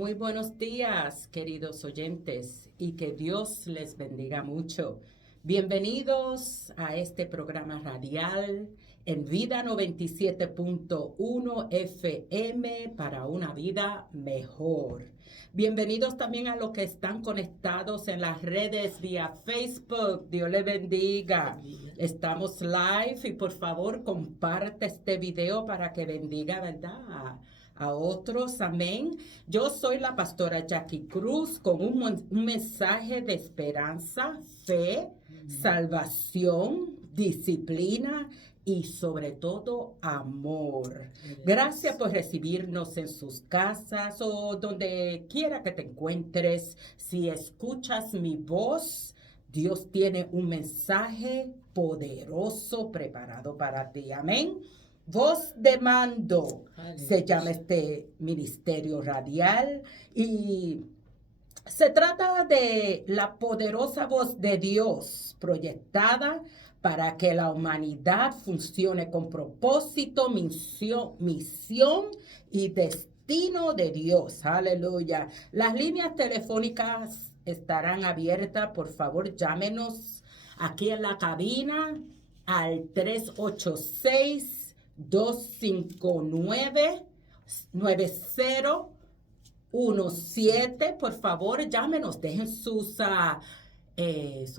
Muy buenos días, queridos oyentes, y que Dios les bendiga mucho. Bienvenidos a este programa radial en Vida 97.1 FM para una vida mejor. Bienvenidos también a los que están conectados en las redes vía Facebook. Dios les bendiga. Estamos live y por favor comparte este video para que bendiga, ¿verdad?, a otros, amén. Yo soy la pastora Jackie Cruz con un mensaje de esperanza, fe, salvación, disciplina y sobre todo amor. Gracias por recibirnos en sus casas o donde quiera que te encuentres. Si escuchas mi voz, Dios tiene un mensaje poderoso preparado para ti, amén. Voz de mando se llama este ministerio radial y se trata de la poderosa voz de Dios proyectada para que la humanidad funcione con propósito, misión y destino de Dios. Aleluya. Las líneas telefónicas estarán abiertas. Por favor, llámenos aquí en la cabina al 386-259-9017. Por favor, llámenos, dejen sus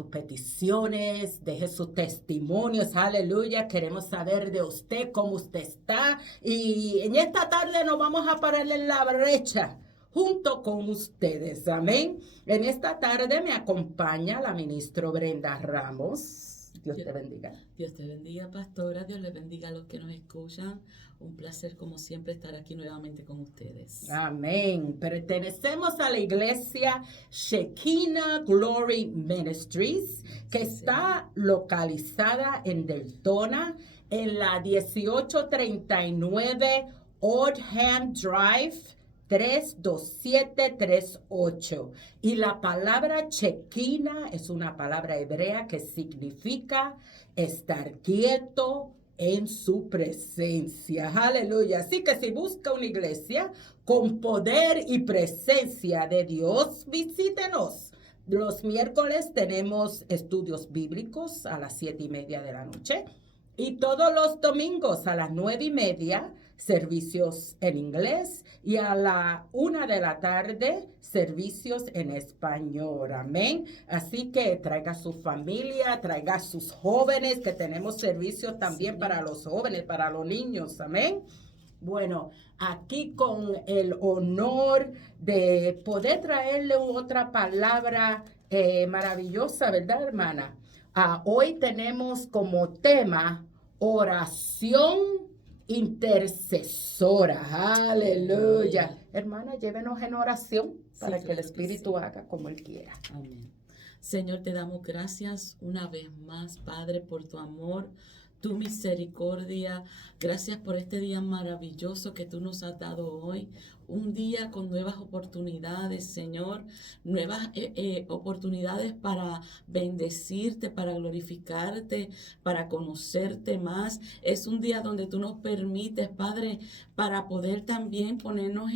peticiones, dejen sus testimonios, aleluya. Queremos saber de usted, cómo usted está. Y en esta tarde nos vamos a parar en la brecha junto con ustedes, amén. En esta tarde me acompaña la ministra Brenda Ramos. Dios te bendiga. Dios te bendiga, pastora. Dios les bendiga a los que nos escuchan. Un placer, como siempre, estar aquí nuevamente con ustedes. Amén. Pertenecemos a la iglesia Shekinah Glory Ministries, que está localizada en Deltona, en la 1839 Oldham Drive, 32738. Y la palabra Shekinah es una palabra hebrea que significa estar quieto en su presencia. Aleluya. Así que si busca una iglesia con poder y presencia de Dios, visítenos. Los miércoles tenemos estudios bíblicos a las 7:30 de la noche. Y todos los domingos a las 9:30, servicios en inglés. Y a la 1 de la tarde, servicios en español. Amén. Así que traiga su familia, traiga sus jóvenes, que tenemos servicios también para los jóvenes, para los niños. Amén. Bueno, aquí con el honor de poder traerle otra palabra maravillosa, ¿verdad, hermana? Hoy tenemos como tema oración intercesora. Aleluya. Hermana, llévenos en oración para que el Espíritu haga como Él quiera. Amén. Señor, te damos gracias una vez más, Padre, por tu amor, tu misericordia. Gracias por este día maravilloso que tú nos has dado hoy. Un día con nuevas oportunidades, Señor, nuevas oportunidades para bendecirte, para glorificarte, para conocerte más. Es un día donde tú nos permites, Padre, para poder también ponernos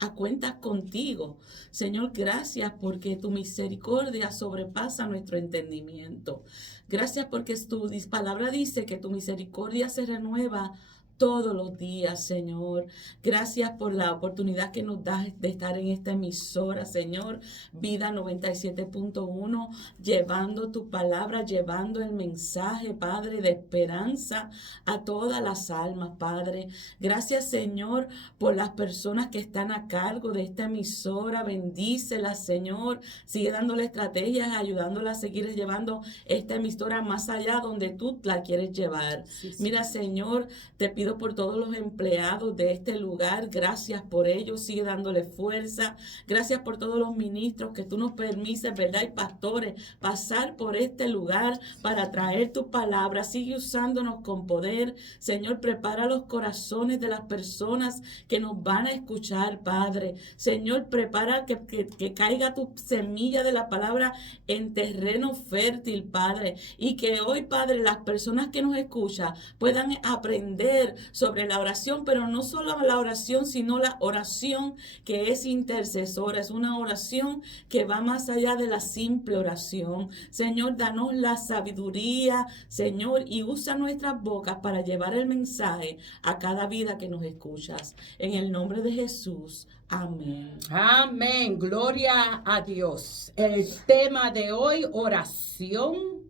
a cuentas contigo. Señor, gracias porque tu misericordia sobrepasa nuestro entendimiento. Gracias porque tu palabra dice que tu misericordia se renueva todos los días, Señor. Gracias por la oportunidad que nos das de estar en esta emisora, Señor. Vida 97.1, llevando tu palabra, llevando el mensaje, Padre, de esperanza a todas las almas, Padre. Gracias, Señor, por las personas que están a cargo de esta emisora. Bendícelas, Señor. Sigue dándole estrategias, ayudándola a seguir llevando esta emisora más allá donde tú la quieres llevar. Sí. Mira, Señor, te pido por todos los empleados de este lugar. Gracias por ellos. Sigue dándole fuerza. Gracias por todos los ministros que tú nos permites, ¿verdad? Y pastores, pasar por este lugar para traer tu palabra. Sigue usándonos con poder. Señor, prepara los corazones de las personas que nos van a escuchar, Padre. Señor, prepara que caiga tu semilla de la palabra en terreno fértil, Padre. Y que hoy, Padre, las personas que nos escuchan puedan aprender hablar sobre la oración, pero no solo la oración, sino la oración que es intercesora. Es una oración que va más allá de la simple oración. Señor, danos la sabiduría, Señor, y usa nuestras bocas para llevar el mensaje a cada vida que nos escuchas. En el nombre de Jesús. Amén. Amén. Gloria a Dios. El tema de hoy, oración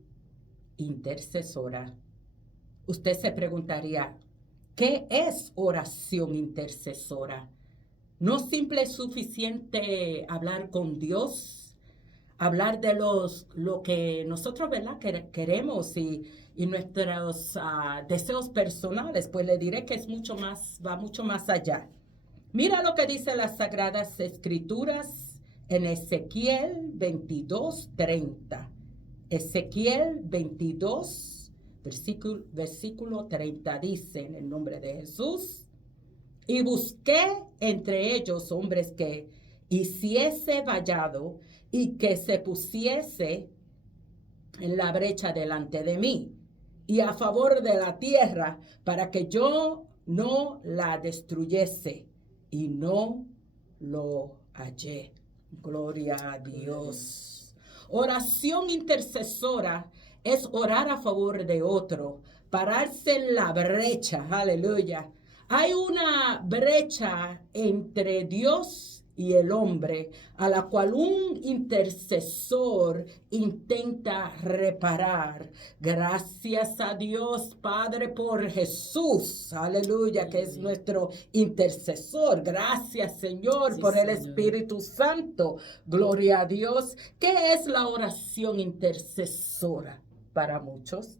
intercesora. Usted se preguntaría, ¿qué es oración intercesora? No simple es suficiente hablar con Dios, hablar de lo que nosotros, ¿verdad?, queremos y nuestros deseos personales. Pues le diré que es mucho más, va mucho más allá. Mira lo que dice las Sagradas Escrituras en Ezequiel 22:30. Ezequiel 22, versículo 30 dice, en el nombre de Jesús: y busqué entre ellos hombres que hiciese vallado y que se pusiese en la brecha delante de mí y a favor de la tierra, para que yo no la destruyese, y no lo hallé. Gloria a Dios. Oración intercesora es orar a favor de otro, pararse en la brecha. Aleluya. Hay una brecha entre Dios y el hombre, a la cual un intercesor intenta reparar. Gracias a Dios, Padre, por Jesús, aleluya, que es nuestro intercesor. Gracias, Señor, por el Espíritu Santo. Gloria a Dios. ¿Qué es la oración intercesora para muchos?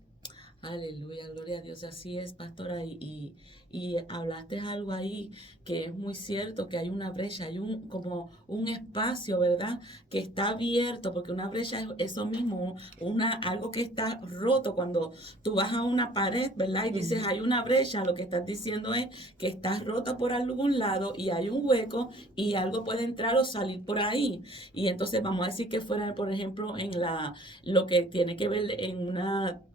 Aleluya, gloria a Dios. Así es, pastora, y hablaste algo ahí que es muy cierto, que hay una brecha, hay como un espacio, ¿verdad?, que está abierto, porque una brecha es eso mismo, algo que está roto. Cuando tú vas a una pared, ¿verdad?, y dices hay una brecha, lo que estás diciendo es que está roto por algún lado y hay un hueco y algo puede entrar o salir por ahí. Y entonces vamos a decir que fuera, por ejemplo, en lo que tiene que ver en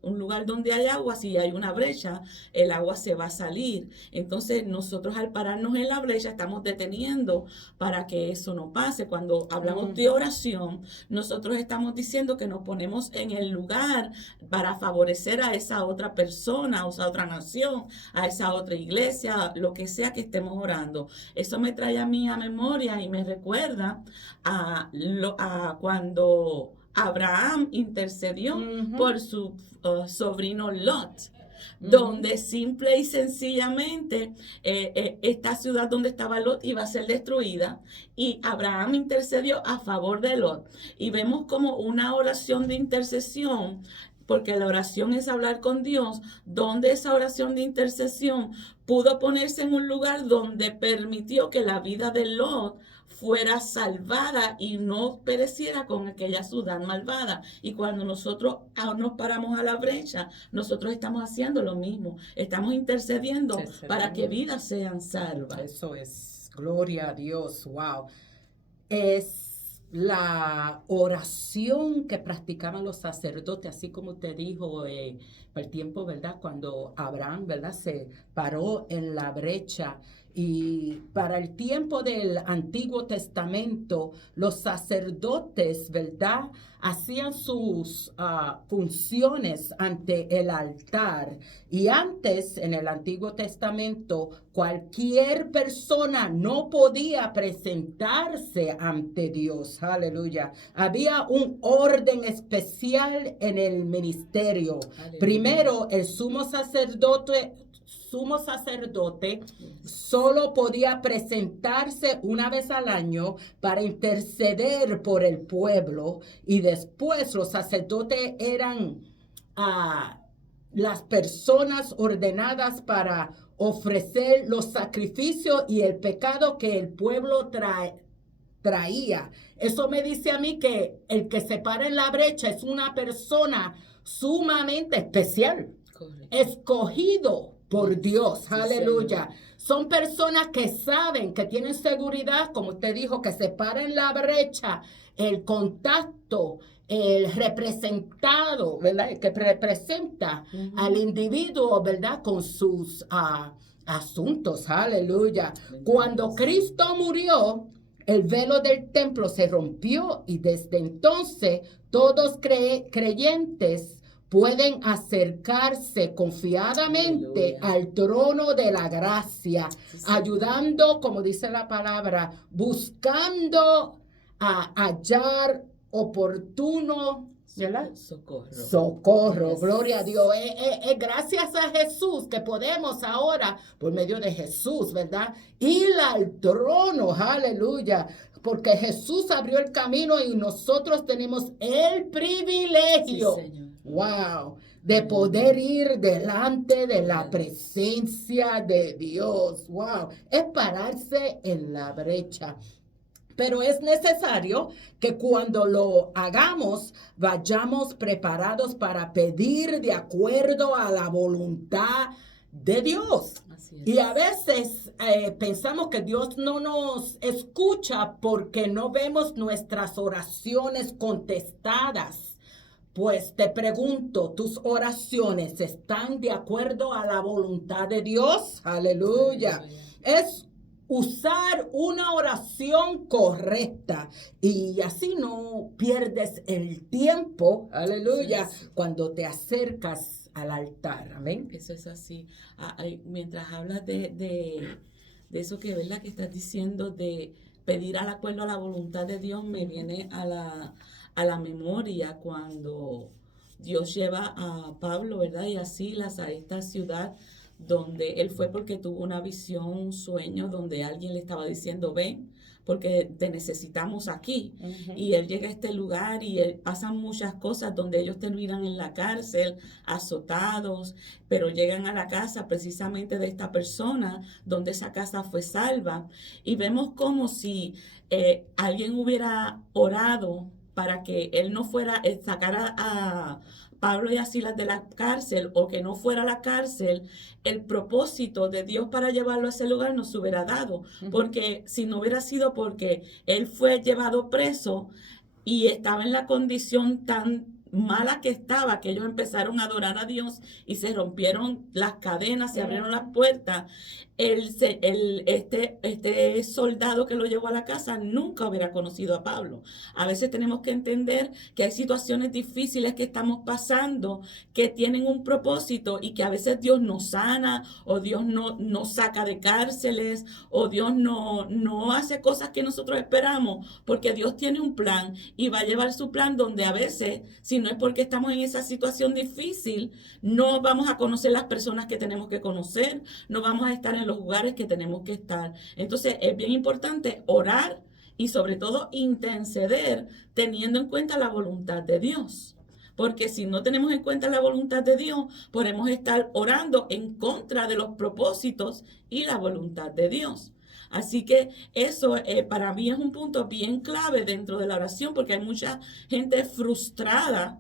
un lugar donde hay agua, si hay una brecha, el agua se va a salir. Entonces nosotros, al pararnos en la brecha, estamos deteniendo para que eso no pase. Cuando hablamos de oración, nosotros estamos diciendo que nos ponemos en el lugar para favorecer a esa otra persona, a esa otra nación, a esa otra iglesia, lo que sea que estemos orando. Eso me trae a mí a memoria y me recuerda a cuando Abraham intercedió por su sobrino Lot, donde simple y sencillamente esta ciudad donde estaba Lot iba a ser destruida, y Abraham intercedió a favor de Lot. Y vemos como una oración de intercesión, porque la oración es hablar con Dios, donde esa oración de intercesión pudo ponerse en un lugar donde permitió que la vida de Lot fuera salvada y no pereciera con aquella ciudad malvada. Y cuando nosotros nos paramos a la brecha, nosotros estamos haciendo lo mismo. Estamos intercediendo para que vidas sean salvas. Eso es. Gloria a Dios. Wow. Es la oración que practicaban los sacerdotes, así como usted dijo, por el tiempo, ¿verdad?, cuando Abraham, ¿verdad?, se paró en la brecha. Y para el tiempo del Antiguo Testamento, los sacerdotes, ¿verdad?, hacían sus funciones ante el altar. Y antes, en el Antiguo Testamento, cualquier persona no podía presentarse ante Dios. Aleluya. Había un orden especial en el ministerio. Aleluya. Primero, el sumo sacerdote solo podía presentarse una vez al año para interceder por el pueblo, y después los sacerdotes eran las personas ordenadas para ofrecer los sacrificios y el pecado que el pueblo traía. Eso me dice a mí que el que se para en la brecha es una persona sumamente especial, escogido por Dios. Sí, aleluya. Señor. Son personas que saben, que tienen seguridad, como usted dijo, que se para en la brecha. El contacto el representado, ¿verdad? Que representa al individuo, ¿verdad? Con sus asuntos, aleluya. Cuando Cristo murió, el velo del templo se rompió y desde entonces todos creyentes pueden acercarse confiadamente al trono de la gracia, ayudando, como dice la palabra, buscando a hallar oportuno, ¿verdad? Socorro, yes. Gloria a Dios. Es gracias a Jesús que podemos ahora, por medio de Jesús, ¿verdad? Ir al trono, aleluya. Porque Jesús abrió el camino y nosotros tenemos el privilegio, sí, Señor. Wow, de poder ir delante de la presencia de Dios. Wow, es pararse en la brecha. Pero es necesario que cuando lo hagamos, vayamos preparados para pedir de acuerdo a la voluntad de Dios. Y a veces pensamos que Dios no nos escucha porque no vemos nuestras oraciones contestadas. Pues te pregunto, ¿tus oraciones están de acuerdo a la voluntad de Dios? Aleluya. Es usar una oración correcta y así no pierdes el tiempo, aleluya, sí. Cuando te acercas al altar, amén. Eso es así. Mientras hablas de eso que, ¿verdad? Que estás diciendo de pedir al acuerdo a la voluntad de Dios, me viene a la memoria cuando Dios lleva a Pablo, ¿verdad? Y a Silas a esta ciudad donde él fue porque tuvo una visión, un sueño, donde alguien le estaba diciendo, ven, porque te necesitamos aquí. Uh-huh. Y él llega a este lugar y pasan muchas cosas donde ellos terminan en la cárcel, azotados, pero llegan a la casa precisamente de esta persona, donde esa casa fue salva. Y vemos como si alguien hubiera orado para que él no fuera, sacara a Pablo y a Silas de la cárcel, o que no fuera a la cárcel, el propósito de Dios para llevarlo a ese lugar no se hubiera dado. Porque si no hubiera sido porque él fue llevado preso y estaba en la condición tan mala que estaba, que ellos empezaron a adorar a Dios y se rompieron las cadenas, se abrieron las puertas, este soldado que lo llevó a la casa nunca hubiera conocido a Pablo. A veces tenemos que entender que hay situaciones difíciles que estamos pasando, que tienen un propósito y que a veces Dios nos sana, o Dios nos saca de cárceles, o Dios no hace cosas que nosotros esperamos, porque Dios tiene un plan y va a llevar su plan donde a veces, si no es porque estamos en esa situación difícil, no vamos a conocer las personas que tenemos que conocer, no vamos a estar en los lugares que tenemos que estar. Entonces es bien importante orar y sobre todo interceder teniendo en cuenta la voluntad de Dios. Porque si no tenemos en cuenta la voluntad de Dios, podemos estar orando en contra de los propósitos y la voluntad de Dios. Así que eso para mí es un punto bien clave dentro de la oración, porque hay mucha gente frustrada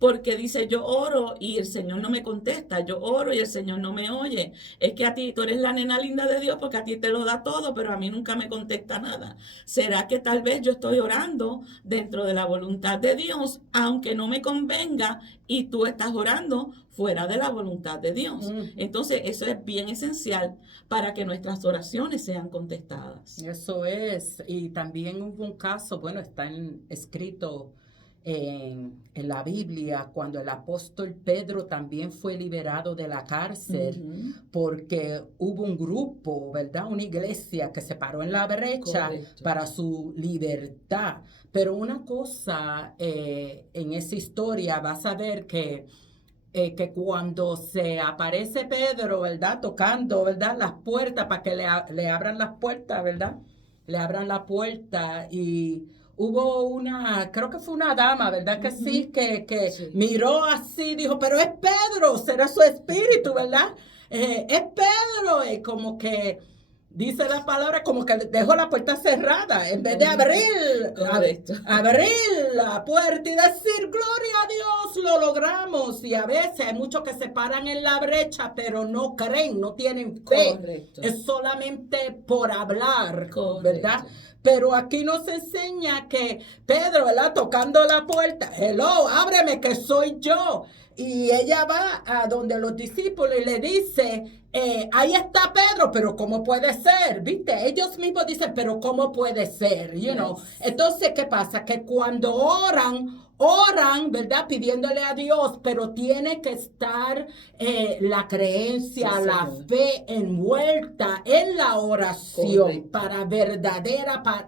porque dice, yo oro y el Señor no me contesta, yo oro y el Señor no me oye. Es que a ti, tú eres la nena linda de Dios porque a ti te lo da todo, pero a mí nunca me contesta nada. ¿Será que tal vez yo estoy orando dentro de la voluntad de Dios, aunque no me convenga, y tú estás orando fuera de la voluntad de Dios? Entonces eso es bien esencial para que nuestras oraciones sean contestadas. Eso es, y también hubo un caso, bueno, está escrito en la Biblia, cuando el apóstol Pedro también fue liberado de la cárcel, porque hubo un grupo, ¿verdad? Una iglesia que se paró en la brecha. Correcto. Para su libertad. Pero una cosa en esa historia, vas a ver que cuando se aparece Pedro, ¿verdad? Tocando, ¿verdad? Las puertas para que le abran las puertas, ¿verdad? Le abran la puerta y hubo creo que fue una dama, ¿verdad? Que sí, que sí. Miró así, dijo, pero es Pedro, será su espíritu, ¿verdad? Es Pedro, y como que dice la palabra, como que dejó la puerta cerrada, en vez de abrir la puerta y decir, gloria a Dios, lo logramos. Y a veces hay muchos que se paran en la brecha, pero no creen, no tienen fe. Correcto. Es solamente por hablar, correcto. ¿Verdad? Pero aquí nos enseña que Pedro, ¿verdad? Tocando la puerta, hello, ábreme que soy yo. Y ella va a donde los discípulos y le dice, ahí está Pedro, pero ¿cómo puede ser? ¿Viste? Ellos mismos dicen, pero ¿cómo puede ser? You know. Entonces, ¿qué pasa? Que cuando oran, ¿verdad? Pidiéndole a Dios, pero tiene que estar la creencia, Sí, la Señor. fe envuelta en la oración. Correcto. Para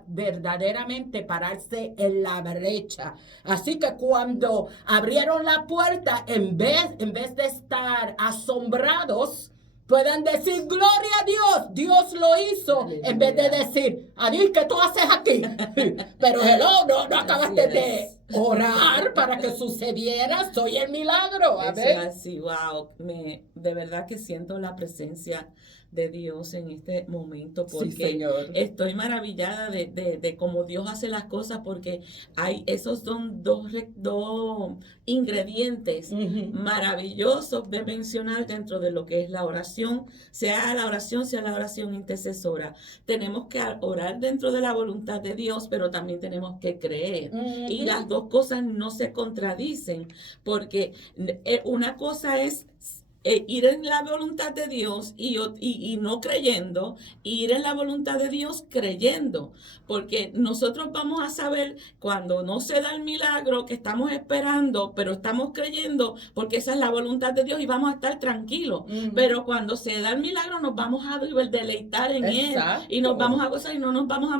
verdaderamente pararse en la brecha. Así que cuando abrieron la puerta, en vez de estar asombrados, puedan decir, gloria a Dios, Dios lo hizo, Aleluya. en vez de decir, Adil, ¿qué tú haces aquí? Pero hello, no acabaste Así de es. orar para que sucediera, soy el milagro. A Eso ver. es así, wow. De verdad que siento la presencia de Dios en este momento Sí, porque Señor. estoy maravillada de cómo Dios hace las cosas porque hay esos son dos ingredientes Ujú. maravillosos de mencionar dentro de lo que es la oración, sea la oración intercesora. Tenemos que orar dentro de la voluntad de Dios, pero también tenemos que creer. Y Ujú. las dos cosas no se contradicen, porque una cosa es ir en la voluntad de Dios y no creyendo, ir en la voluntad de Dios creyendo, porque nosotros vamos a saber cuando no se da el milagro que estamos esperando, pero estamos creyendo, porque esa es la voluntad de Dios y vamos a estar tranquilos. Ujú. Pero cuando se da el milagro nos vamos a deleitar en Exacto. Él y nos vamos a gozar y no nos vamos a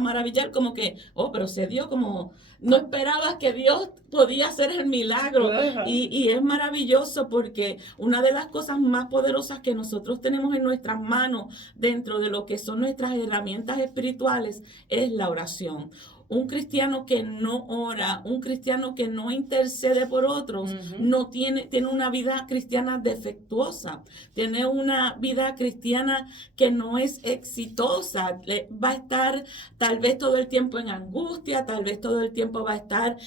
maravillar como que, oh, pero se dio como, no esperabas que Dios podía hacer el milagro. Ajá. Y es maravilloso porque una de las cosas más poderosas que nosotros tenemos en nuestras manos dentro de lo que son nuestras herramientas espirituales es la oración. Un cristiano que no ora, un cristiano que no intercede por otros, Ujú. no tiene una vida cristiana defectuosa, tiene una vida cristiana que no es exitosa, va a estar tal vez todo el tiempo en angustia, tal vez todo el tiempo va a estar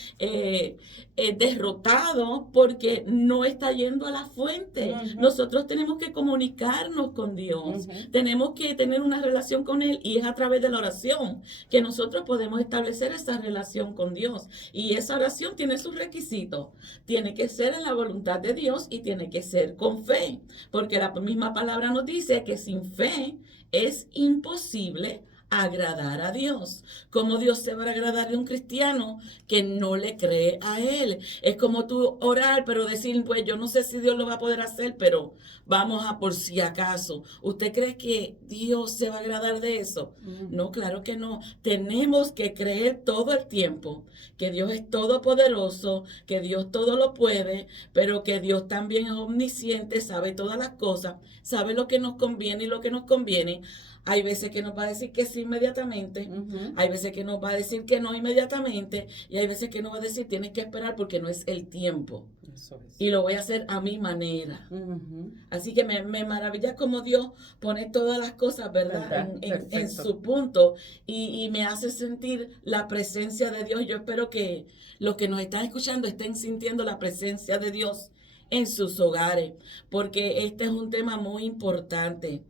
derrotado porque no está yendo a la fuente. Ujú. Nosotros tenemos que comunicarnos con Dios, Ujú. tenemos que tener una relación con Él y es a través de la oración que nosotros podemos establecer esa relación con Dios. Y esa oración tiene sus requisitos. Tiene que ser en la voluntad de Dios y tiene que ser con fe, porque la misma palabra nos dice que sin fe es imposible agradar a Dios. ¿Cómo Dios se va a agradar de un cristiano que no le cree a Él? Es como tú orar, pero decir, pues yo no sé si Dios lo va a poder hacer, pero vamos a por si acaso. ¿Usted cree que Dios se va a agradar de eso? No, claro que no. Tenemos que creer todo el tiempo que Dios es todopoderoso, que Dios todo lo puede, pero que Dios también es omnisciente, sabe todas las cosas, sabe lo que nos conviene y lo que nos conviene. Hay veces que nos va a decir que sí inmediatamente, Ujú. hay veces que nos va a decir que no inmediatamente y hay veces que nos va a decir tienes que esperar porque no es el tiempo Eso es. y lo voy a hacer a mi manera. Ujú. Así que me maravilla cómo Dios pone todas las cosas, ¿verdad? ¿Verdad? En Perfecto. su punto y me hace sentir la presencia de Dios. Yo espero que los que nos están escuchando estén sintiendo la presencia de Dios en sus hogares, porque este es un tema muy importante.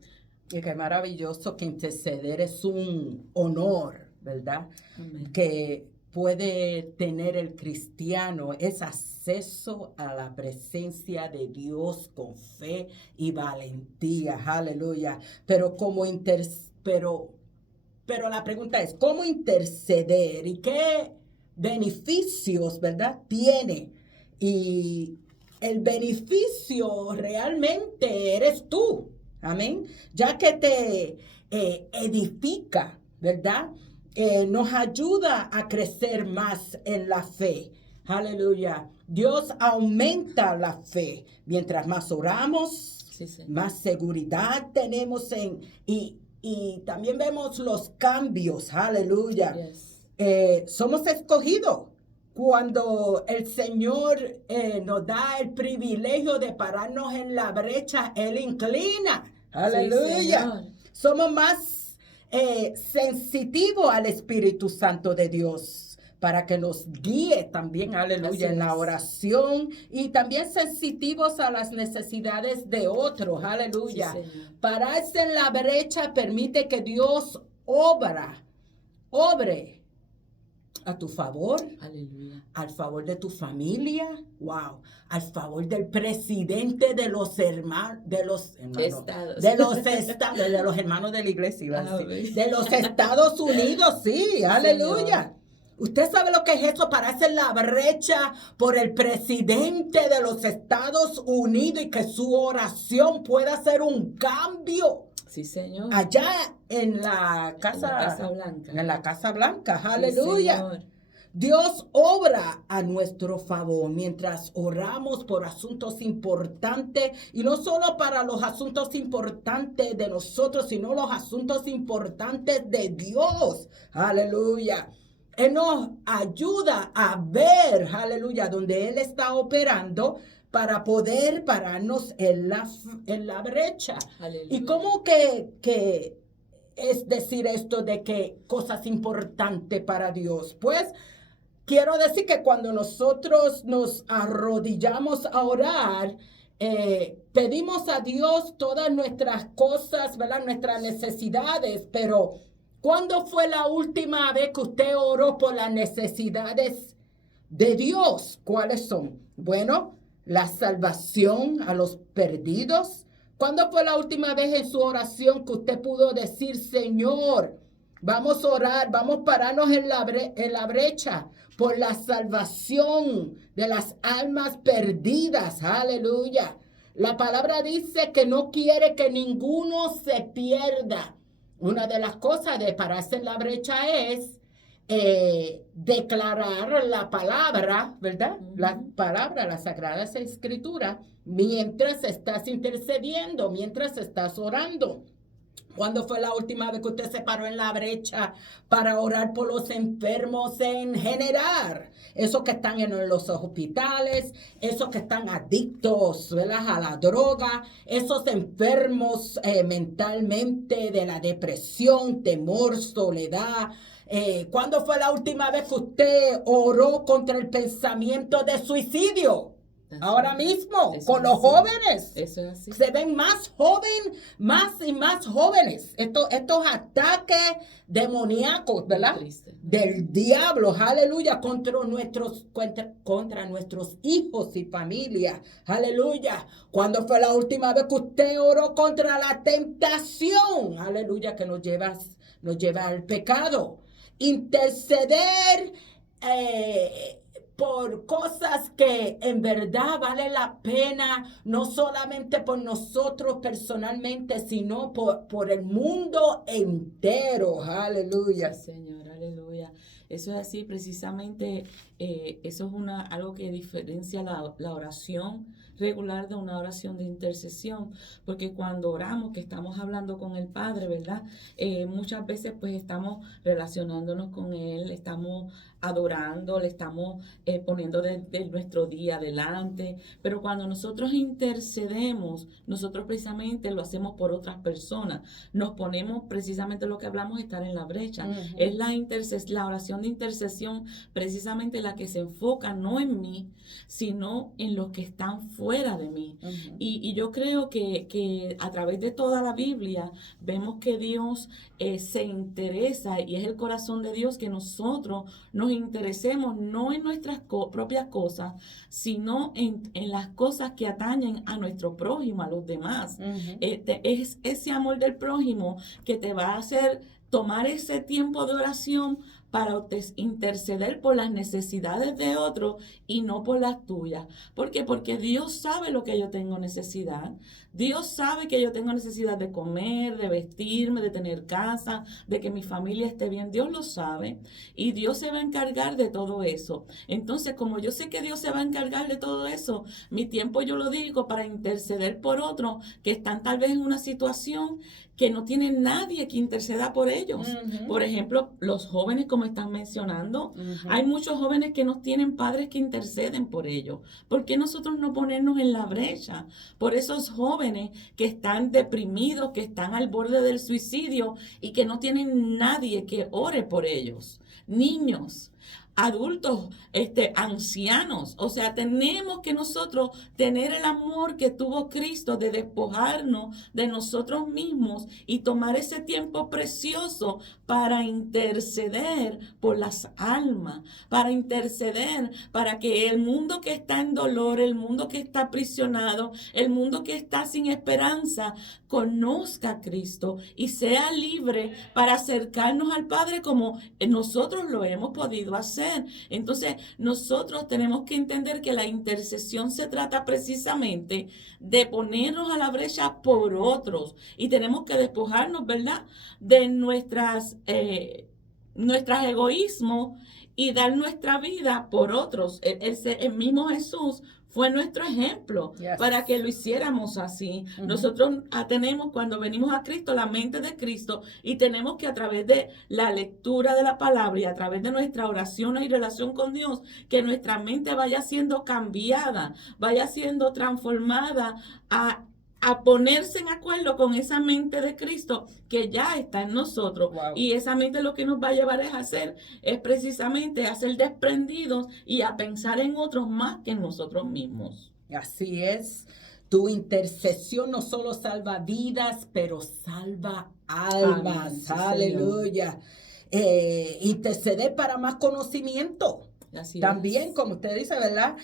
Y qué maravilloso que interceder es un honor, ¿verdad? Amén. Que puede tener el cristiano, es acceso a la presencia de Dios con fe y valentía, aleluya. Pero pero la pregunta es, ¿cómo interceder y qué beneficios, ¿verdad?, tiene? Y el beneficio realmente eres tú, amén, ya que te edifica, ¿verdad? Nos ayuda a crecer más en la fe. Aleluya. Dios aumenta la fe. Mientras más oramos, Sí, sí. más seguridad tenemos y también vemos los cambios. Aleluya. Yes. Somos escogidos. Cuando el Señor nos da el privilegio de pararnos en la brecha, Él inclina. Aleluya. Señor. Somos más sensitivos al Espíritu Santo de Dios para que nos guíe también, aleluya, Así en la es. oración y también sensitivos a las necesidades de otros, aleluya. Sí, Señor. Pararse en la brecha permite que Dios obra obre a tu favor, Aleluya. al favor de tu familia, wow, al favor del presidente de los hermanos, Estados. de los hermanos de la iglesia, iba a decir, Amén. de los Estados Unidos, sí, aleluya. ¿Usted sabe lo que es eso? Pararse en la brecha por el presidente de los Estados Unidos y que su oración pueda hacer un cambio. Sí, Señor. Allá en la Casa Blanca. En la Casa Blanca, Sí, aleluya. Señor. Dios obra a nuestro favor mientras oramos por asuntos importantes, y no solo para los asuntos importantes de nosotros, sino los asuntos importantes de Dios. Aleluya. Él nos ayuda a ver, aleluya, donde Él está operando para poder pararnos en la brecha. Aleluya. ¿Y cómo que es decir esto de que cosas importantes para Dios? Pues quiero decir que cuando nosotros nos arrodillamos a orar, pedimos a Dios todas nuestras cosas, ¿verdad? Nuestras necesidades, pero ¿cuándo fue la última vez que usted oró por las necesidades de Dios? ¿Cuáles son? Bueno, la salvación a los perdidos. ¿Cuándo fue la última vez en su oración que usted pudo decir, Señor, vamos a orar, vamos a pararnos en la brecha por la salvación de las almas perdidas? Aleluya. La palabra dice que no quiere que ninguno se pierda. Una de las cosas de pararse en la brecha es declarar la palabra, ¿verdad? La palabra, la Sagrada Escritura, mientras estás intercediendo, mientras estás orando. ¿Cuándo fue la última vez que usted se paró en la brecha para orar por los enfermos en general? Esos que están en los hospitales, esos que están adictos, ¿verdad?, a la droga, esos enfermos mentalmente de la depresión, temor, soledad. ¿Cuándo fue la última vez que usted oró contra el pensamiento de suicidio? Ahora mismo, con los jóvenes. Eso es así. Se ven más más y más jóvenes. Estos ataques demoníacos, ¿verdad? Del diablo, aleluya, contra nuestros hijos y familia. Aleluya. ¿Cuándo fue la última vez que usted oró contra la tentación? Aleluya, que nos lleva al pecado. Interceder por cosas que en verdad vale la pena, no solamente por nosotros personalmente, sino por el mundo entero. Aleluya. Sí, Señor, aleluya. Eso es así, precisamente, eso es algo que diferencia la oración regular de una oración de intercesión, porque cuando oramos, que estamos hablando con el Padre, ¿verdad? Muchas veces pues estamos relacionándonos con Él, estamos adorando, le estamos poniendo de nuestro día adelante, pero cuando nosotros intercedemos, nosotros precisamente lo hacemos por otras personas, nos ponemos precisamente lo que hablamos, estar en la brecha. Es la oración de intercesión precisamente la que se enfoca no en mí, sino en los que están fuera de mí. Y yo creo que a través de toda la Biblia vemos que Dios se interesa, y es el corazón de Dios que nosotros nos interesemos no en nuestras propias cosas, sino en las cosas que atañen a nuestro prójimo, a los demás. Es ese amor del prójimo que te va a hacer tomar ese tiempo de oración para interceder por las necesidades de otros y no por las tuyas. ¿Por qué? Porque Dios sabe lo que yo tengo necesidad. Dios sabe que yo tengo necesidad de comer, de vestirme, de tener casa, de que mi familia esté bien. Dios lo sabe y Dios se va a encargar de todo eso. Entonces, como yo sé que Dios se va a encargar de todo eso, mi tiempo yo lo dedico para interceder por otros que están tal vez en una situación que no tienen nadie que interceda por ellos. Por ejemplo, los jóvenes, como están mencionando, hay muchos jóvenes que no tienen padres que interceden por ellos. ¿Por qué nosotros no ponernos en la brecha por esos jóvenes que están deprimidos, que están al borde del suicidio y que no tienen nadie que ore por ellos? Niños. adultos, ancianos. O sea, tenemos que nosotros tener el amor que tuvo Cristo de despojarnos de nosotros mismos y tomar ese tiempo precioso para interceder por las almas, para interceder para que el mundo que está en dolor, el mundo que está aprisionado, el mundo que está sin esperanza, conozca a Cristo y sea libre para acercarnos al Padre como nosotros lo hemos podido hacer. Entonces, nosotros tenemos que entender que la intercesión se trata precisamente de ponernos a la brecha por otros y tenemos que despojarnos, ¿verdad?, de nuestros egoísmos y dar nuestra vida por otros. El mismo Jesús fue nuestro ejemplo para que lo hiciéramos así. Nosotros tenemos, cuando venimos a Cristo, la mente de Cristo, y tenemos que, a través de la lectura de la palabra y a través de nuestra oración y relación con Dios, que nuestra mente vaya siendo cambiada, vaya siendo transformada a ponerse en acuerdo con esa mente de Cristo que ya está en nosotros. Wow. Y esa mente lo que nos va a llevar es precisamente a ser desprendidos y a pensar en otros más que en nosotros mismos. Así es. Tu intercesión no solo salva vidas, pero salva almas. Amén, sí, Aleluya. Interceder para más conocimiento. Así También, es. como usted dice, ¿verdad?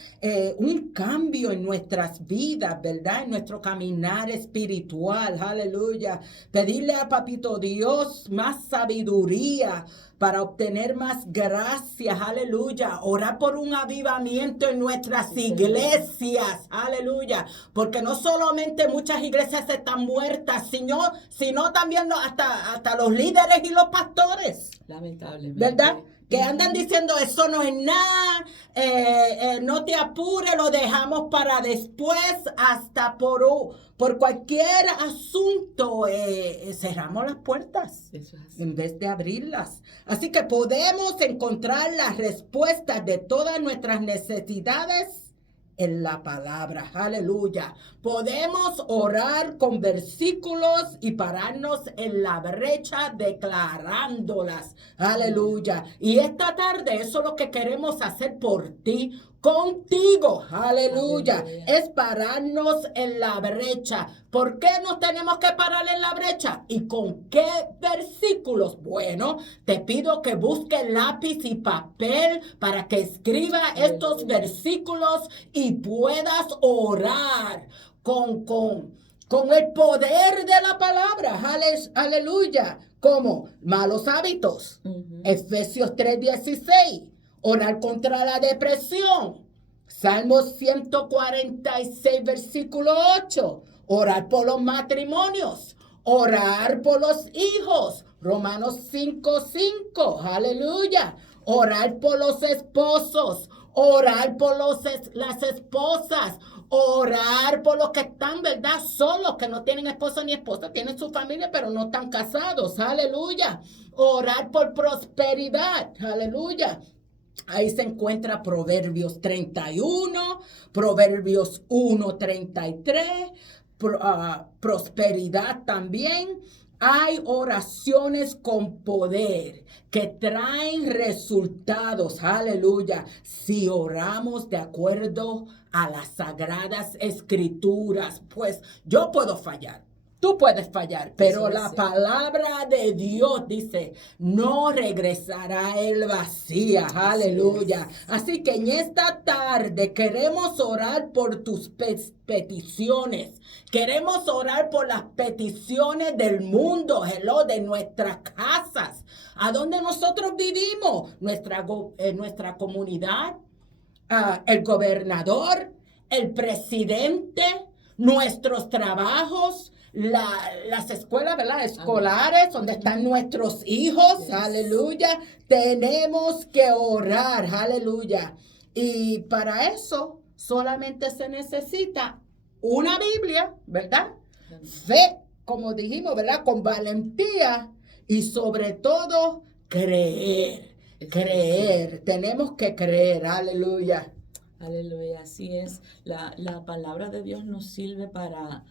Un cambio en nuestras vidas, ¿verdad? En nuestro caminar espiritual, aleluya. Pedirle a Papito Dios más sabiduría para obtener más gracias, aleluya. Orar por un avivamiento en nuestras iglesias, aleluya. Porque no solamente muchas iglesias están muertas, sino también hasta los líderes y los pastores. Lamentablemente. ¿Verdad? Que andan diciendo eso no es nada, no te apures, lo dejamos para después, hasta por cualquier asunto cerramos las puertas Eso es así. en vez de abrirlas. Así que podemos encontrar las respuestas de todas nuestras necesidades en la palabra, aleluya. Podemos orar con versículos y pararnos en la brecha declarándolas, aleluya. Y esta tarde eso es lo que queremos hacer por ti, contigo, aleluya. Es pararnos en la brecha. ¿Por qué nos tenemos que parar en la brecha? ¿Y con qué versículos? Bueno, te pido que busques lápiz y papel para que escriba estos versículos y puedas orar con el poder de la palabra, aleluya. Como malos hábitos, Efesios 3:16. Orar contra la depresión. Salmos 146, versículo 8. Orar por los matrimonios. Orar por los hijos. Romanos 5:5. Aleluya. Orar por los esposos. Orar por las esposas. Orar por los que están, ¿verdad? Solos, que no tienen esposo ni esposa. Tienen su familia, pero no están casados. Aleluya. Orar por prosperidad. Aleluya. Ahí se encuentra Proverbios 31, Proverbios 1:33, prosperidad también. Hay oraciones con poder que traen resultados, aleluya, si oramos de acuerdo a las sagradas escrituras. Pues yo puedo fallar. Tú puedes fallar, pero la palabra de Dios dice, no regresará él vacía, aleluya. Así que en esta tarde queremos orar por tus peticiones. Queremos orar por las peticiones del mundo, de nuestras casas, a donde nosotros vivimos, nuestra comunidad, el gobernador, el presidente, nuestros trabajos, las escuelas, ¿verdad? Escolares, donde están nuestros hijos, aleluya. Tenemos que orar, aleluya. Y para eso solamente se necesita una Biblia, ¿verdad? Fe, como dijimos, ¿verdad? Con valentía y sobre todo creer. Creer, tenemos que creer, aleluya. Aleluya, así es. La palabra de Dios nos sirve para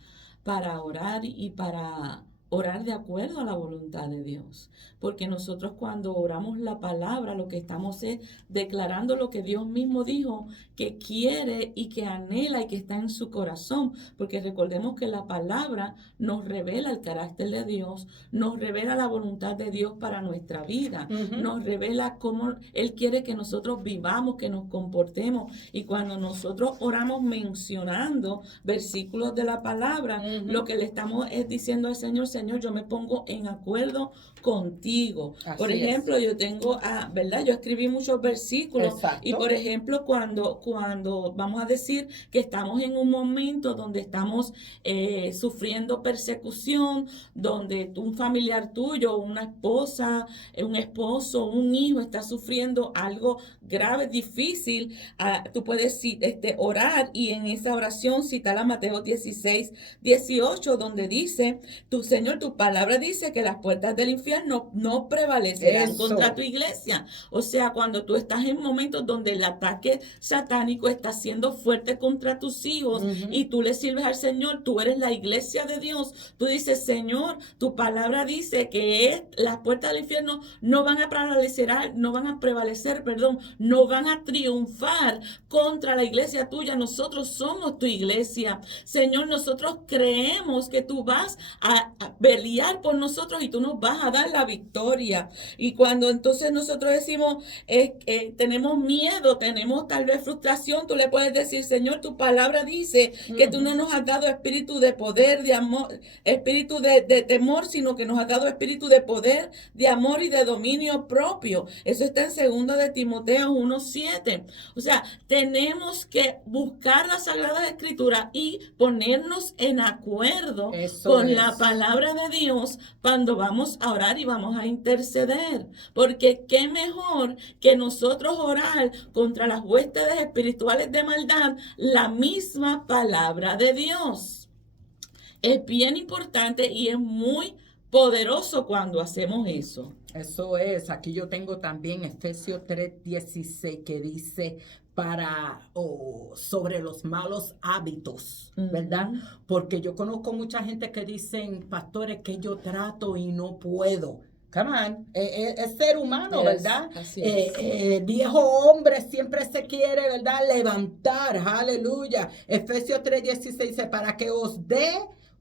orar y para orar de acuerdo a la voluntad de Dios. Porque nosotros cuando oramos la palabra, lo que estamos es declarando lo que Dios mismo dijo que quiere y que anhela y que está en su corazón. Porque recordemos que la palabra nos revela el carácter de Dios, nos revela la voluntad de Dios para nuestra vida, nos revela cómo Él quiere que nosotros vivamos, que nos comportemos. Y cuando nosotros oramos mencionando versículos de la palabra, lo que le estamos es diciendo al Señor, Señor, yo me pongo en acuerdo contigo. Así por ejemplo, yo tengo, ¿verdad? Yo escribí muchos versículos. Exacto. Y por ejemplo, cuando vamos a decir que estamos en un momento donde estamos sufriendo persecución, donde un familiar tuyo, una esposa, un esposo, un hijo está sufriendo algo grave, difícil, tú puedes orar y en esa oración citar a Mateo 16:18, donde dice, tu Señor, tu palabra dice que las puertas del infierno no prevalecerán contra tu iglesia. O sea, cuando tú estás en momentos donde el ataque satánico está siendo fuerte contra tus hijos y tú le sirves al Señor, tú eres la iglesia de Dios, tú dices, Señor, tu palabra dice que las puertas del infierno no van a prevalecer, no van a triunfar contra la iglesia tuya. Nosotros somos tu iglesia. Señor, nosotros creemos que tú vas a pelear por nosotros y tú nos vas a dar la victoria. Y cuando entonces nosotros decimos, tenemos miedo, tenemos tal vez frustración, tú le puedes decir, Señor, tu palabra dice que tú no nos has dado espíritu de poder, de amor, espíritu de temor, sino que nos has dado espíritu de poder, de amor y de dominio propio. Eso está en 2 de Timoteo 1:7. O sea, tenemos que buscar las Sagradas Escrituras y ponernos en acuerdo con la palabra de Dios cuando vamos a orar y vamos a interceder. Porque qué mejor que nosotros orar contra las huestes espirituales de maldad, la misma palabra de Dios. Es bien importante y es muy poderoso cuando hacemos eso. Eso es, aquí yo tengo también Efesios 3:16 que dice sobre los malos hábitos, ¿verdad? Porque yo conozco mucha gente que dicen, pastores, que yo trato y no puedo. Come on, es ser humano, ¿verdad? Viejo hombre siempre se quiere, ¿verdad? Levantar, aleluya. Efesios 3:16 dice, para que os dé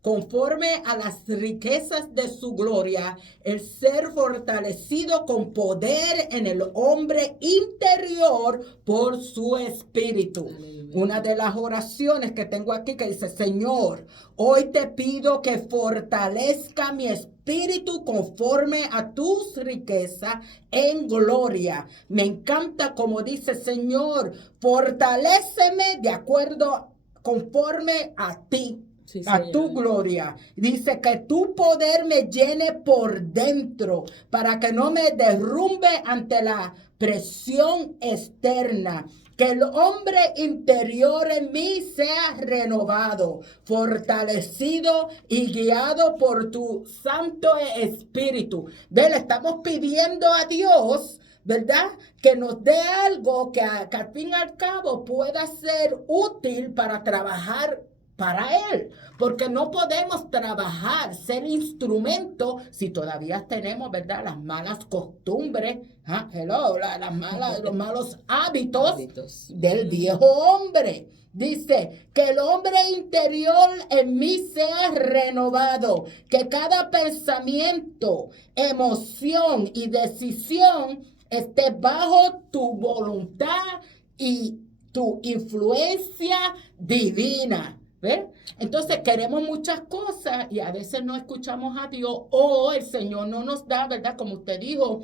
conforme a las riquezas de su gloria, el ser fortalecido con poder en el hombre interior por su espíritu. Una de las oraciones que tengo aquí que dice, Señor, hoy te pido que fortalezca mi espíritu conforme a tus riquezas en gloria. Me encanta como dice, Señor, fortaléceme de acuerdo conforme a ti. Sí, a tu gloria. Dice que tu poder me llene por dentro para que no me derrumbe ante la presión externa. Que el hombre interior en mí sea renovado, fortalecido y guiado por tu Santo Espíritu. Le estamos pidiendo a Dios, ¿verdad? Que nos dé algo que al fin y al cabo pueda ser útil para trabajar para Él, porque no podemos trabajar, ser instrumento si todavía tenemos, ¿verdad? Las malas costumbres, los malos hábitos del viejo hombre. Dice que el hombre interior en mí sea renovado, que cada pensamiento, emoción y decisión esté bajo tu voluntad y tu influencia divina. ¿Ven? Entonces queremos muchas cosas y a veces no escuchamos a Dios o el Señor no nos da, ¿verdad? Como usted dijo,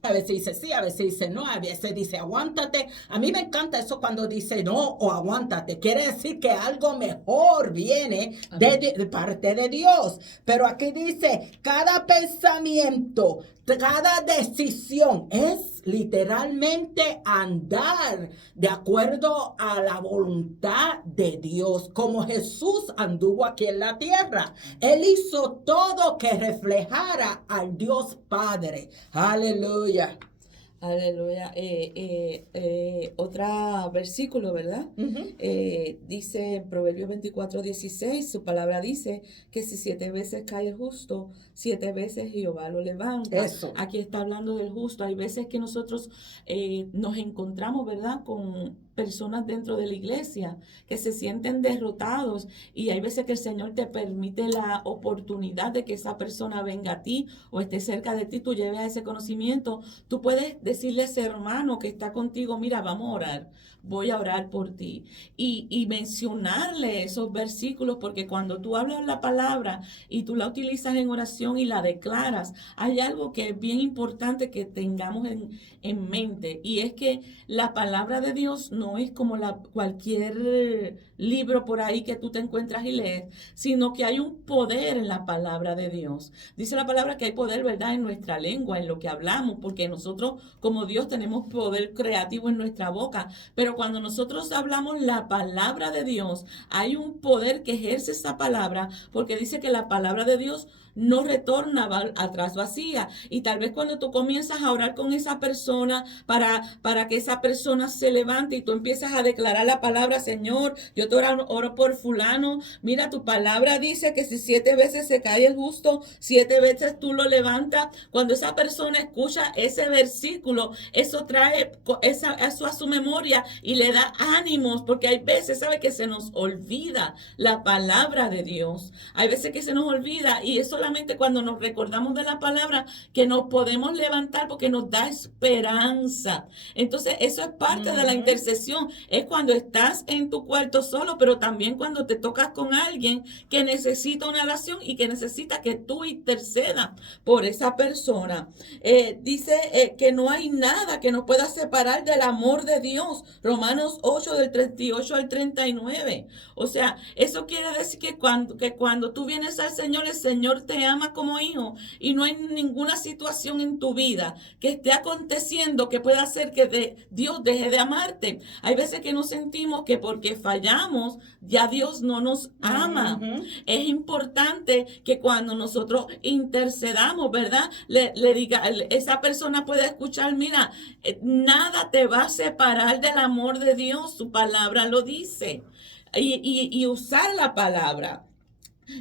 a veces dice sí, a veces dice no, a veces dice aguántate. A mí me encanta eso cuando dice no o aguántate. Quiere decir que algo mejor viene de parte de Dios. Pero aquí dice cada pensamiento, cada decisión es literalmente andar de acuerdo a la voluntad de Dios, como Jesús anduvo aquí en la tierra. Él hizo todo que reflejara al Dios Padre. Aleluya. Aleluya. Otro versículo, ¿verdad? Dice en Proverbios 24:16, su palabra dice que si 7 veces cae el justo, 7 veces Jehová lo levanta. Eso. Aquí está hablando del justo. Hay veces que nosotros nos encontramos, ¿verdad?, con personas dentro de la iglesia que se sienten derrotados, y hay veces que el Señor te permite la oportunidad de que esa persona venga a ti o esté cerca de ti, tú lleves a ese conocimiento. Tú puedes decirle a ese hermano que está contigo, mira, vamos a orar, voy a orar por ti, y mencionarle esos versículos, porque cuando tú hablas la palabra y tú la utilizas en oración y la declaras, hay algo que es bien importante que tengamos en mente, y es que la palabra de Dios no es como cualquier libro por ahí que tú te encuentras y lees, sino que hay un poder en la palabra de Dios. Dice la palabra que hay poder, ¿verdad?, en nuestra lengua, en lo que hablamos, porque nosotros como Dios tenemos poder creativo en nuestra boca, pero cuando nosotros hablamos la palabra de Dios, hay un poder que ejerce esa palabra, porque dice que la palabra de Dios no retorna atrás vacía. Y tal vez cuando tú comienzas a orar con esa persona para que esa persona se levante, y tú empiezas a declarar la palabra, Señor, yo te oro por fulano, mira, tu palabra dice que si 7 veces se cae el justo, 7 veces tú lo levantas. Cuando esa persona escucha ese versículo, eso trae eso a su memoria y le da ánimos, porque hay veces, ¿sabe?, que se nos olvida la palabra de Dios. Hay veces que se nos olvida, y es solamente cuando nos recordamos de la palabra que nos podemos levantar, porque nos da esperanza. Entonces, eso es parte de la intercesión. Es cuando estás en tu cuarto solo, pero también cuando te tocas con alguien que necesita una oración y que necesita que tú intercedas por esa persona. Dice que no hay nada que nos pueda separar del amor de Dios. Romanos 8, del 38 al 39. O sea, eso quiere decir que cuando tú vienes al Señor, el Señor te ama como hijo, y no hay ninguna situación en tu vida que esté aconteciendo que pueda hacer que Dios deje de amarte. Hay veces que nos sentimos que porque fallamos ya Dios no nos ama. Es importante que cuando nosotros intercedamos, ¿verdad?, le diga, esa persona puede escuchar, mira, nada te va a separar del amor de Dios, su palabra lo dice, y usar la palabra.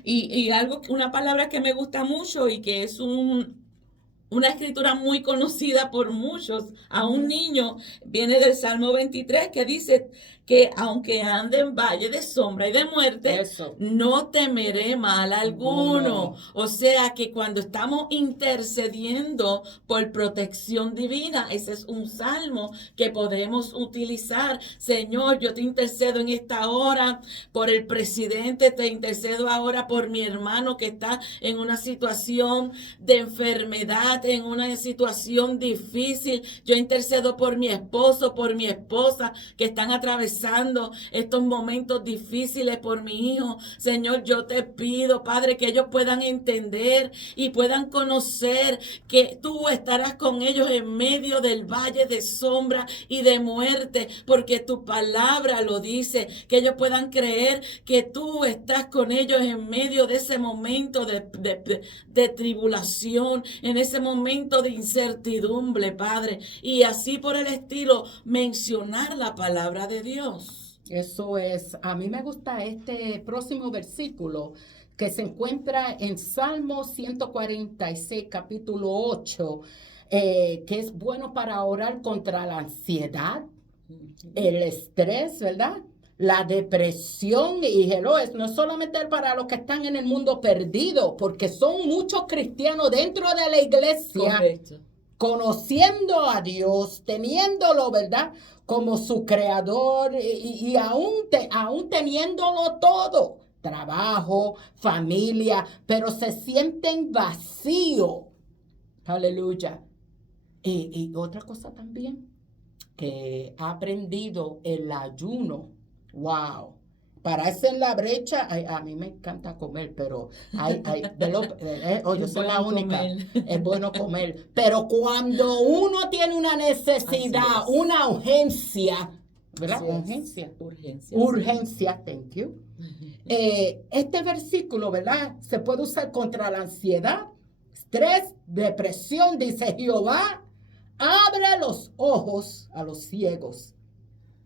Y una palabra que me gusta mucho y que es una escritura muy conocida por muchos, a un niño, viene del Salmo 23, que dice que aunque ande en valle de sombra y de muerte, no temeré mal alguno. O sea que cuando estamos intercediendo por protección divina, ese es un salmo que podemos utilizar. Señor, yo te intercedo en esta hora por el presidente, te intercedo ahora por mi hermano que está en una situación de enfermedad, en una situación difícil. Yo intercedo por mi esposo, por mi esposa, que están atravesando estos momentos difíciles, por mi hijo. Señor, yo te pido, Padre, que ellos puedan entender y puedan conocer que tú estarás con ellos en medio del valle de sombra y de muerte, porque tu palabra lo dice, que ellos puedan creer que tú estás con ellos en medio de ese momento de tribulación, en ese momento de incertidumbre, Padre, y así por el estilo, mencionar la palabra de Dios. Eso es, a mí me gusta este próximo versículo que se encuentra en Salmo 146, capítulo 8, que es bueno para orar contra la ansiedad, el estrés, ¿verdad?, la depresión, y no es solamente para los que están en el mundo perdido, porque son muchos cristianos dentro de la iglesia. Correcto. Conociendo a Dios, teniéndolo, ¿verdad?, como su creador, y aún teniéndolo todo, trabajo, familia, pero se sienten vacíos. Aleluya. Y otra cosa también que he aprendido, el ayuno. Wow. Pararse en la brecha, a mí me encanta comer, pero yo soy la única, es bueno comer. Pero cuando uno tiene una necesidad, una urgencia, ¿verdad? Urgencia, thank you. Este versículo, ¿verdad?, se puede usar contra la ansiedad, estrés, depresión, dice Jehová. abre los ojos a los ciegos.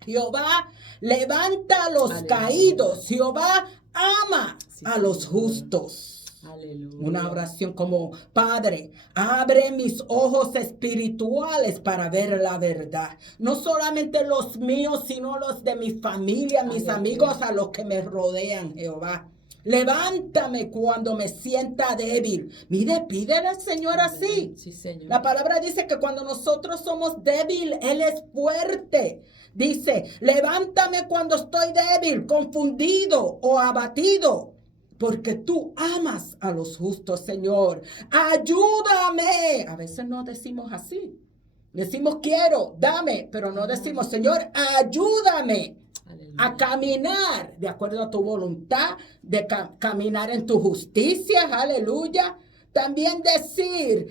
Jehová levanta a los caídos. Jehová ama a los justos. Aleluya. Una oración como: Padre, abre mis ojos espirituales para ver la verdad. No solamente los míos, sino los de mi familia, mis amigos, a los que me rodean, Jehová. Levántame cuando me sienta débil. Mire, pídele al Señor así. Sí, Señor. La palabra dice que cuando nosotros somos débiles, Él es fuerte. Dice: levántame cuando estoy débil, confundido o abatido. Porque tú amas a los justos, Señor. Ayúdame. A veces no decimos así. Decimos: quiero, dame. Pero no decimos: Señor, ayúdame a caminar de acuerdo a tu voluntad, de caminar en tu justicia. Aleluya. También decir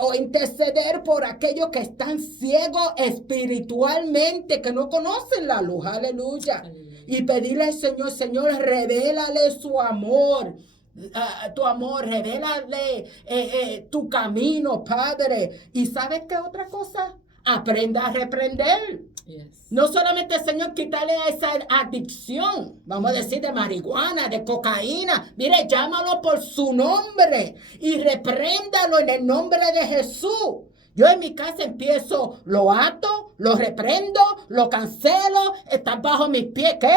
o interceder por aquellos que están ciegos espiritualmente, que no conocen la luz. Aleluya. Y pedirle al Señor: Señor, revélale su amor. Tu amor, revélale tu camino, Padre. ¿Y sabes qué otra cosa? Aprenda a reprender. Yes. No solamente, Señor, quitarle esa adicción, vamos a decir, de marihuana, de cocaína. Mire, llámalo por su nombre y repréndalo en el nombre de Jesús. Yo en mi casa empiezo, lo ato, lo reprendo, lo cancelo, está bajo mis pies. ¿Qué?